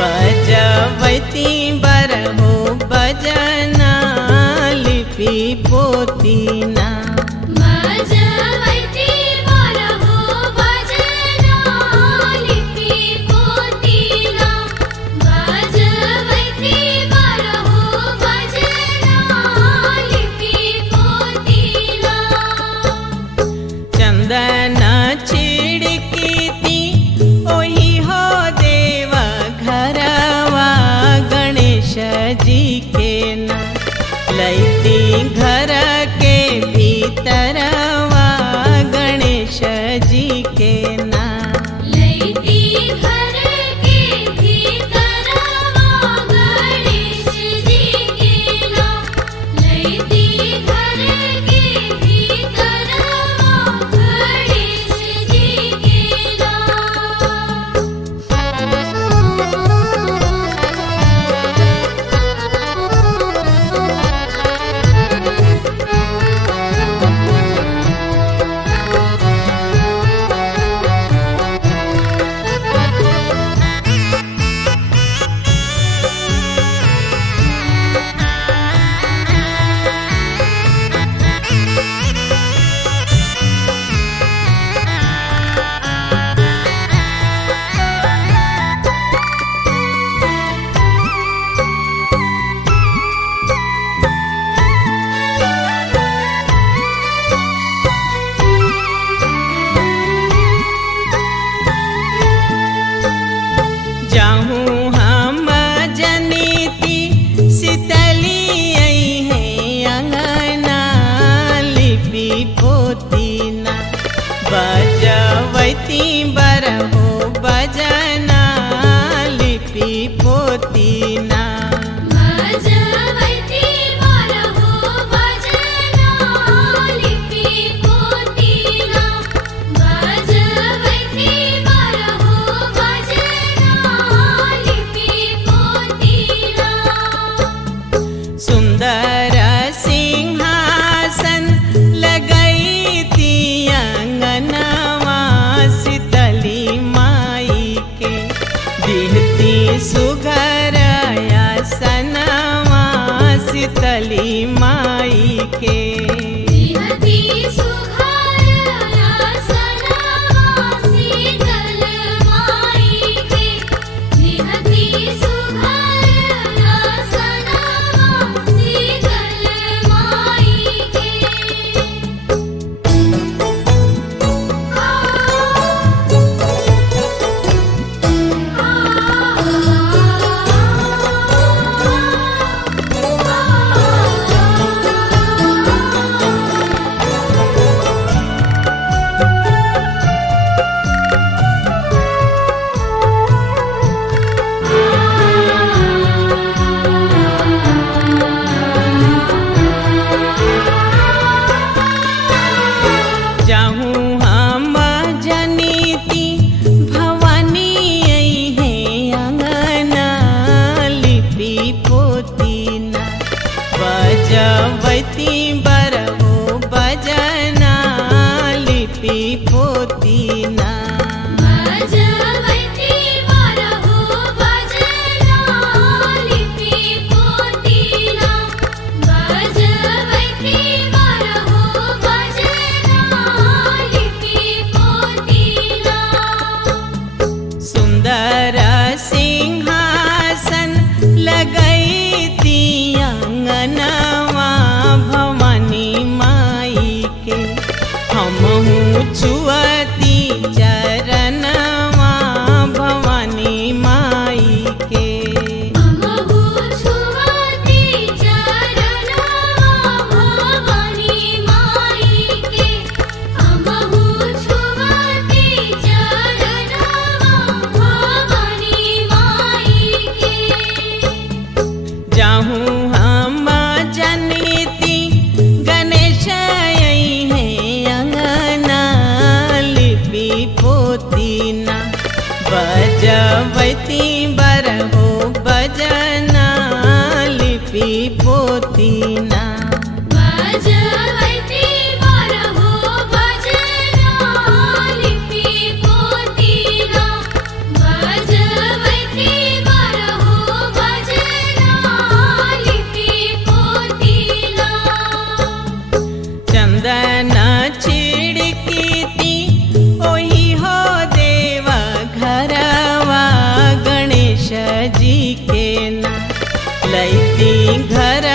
बजवती बरहो बजना लिपि पोतीना। बजवती बरहो बजना लिपि पोतीना। बजवती बरहो बजना लिपि पोतीना। चंदन छिड़की थी ओही हो देव घरवा गणेश जी के ना। लैती घर के भीतरवा गणेश जी के ना। लैती घर के भीतरवा गणेश जी के ना। लैती घर के भीतरवा गणेश जी के ना। जाहूँ हम जनीती शीतली आई है अंगना लिपि पोतीना। बजवती बरहो बजना लिपि पोतीना। बजवती बरहो बजना लिपि पोतीना। बजवती बरहो बजना लिपि पोतीना। सुंदर सिंहासन लगई थी अंगनवा शीतली माई के। दिहती सुघर आसनवा शीतली माई के। दिहती सुघर आसनवा शीतल माई के। दिहती सुघर आसनवा शीतल माई के। बजवैती बरहो बजना लिपि पोतीना। बजवैती बरहो बजना लिपि पोतीना। बजवैती बरहो बजना लिपि पोतीना। चंदन छिड़कीती ओही हो देवा घरवा गणेश जी के ना। लैती घर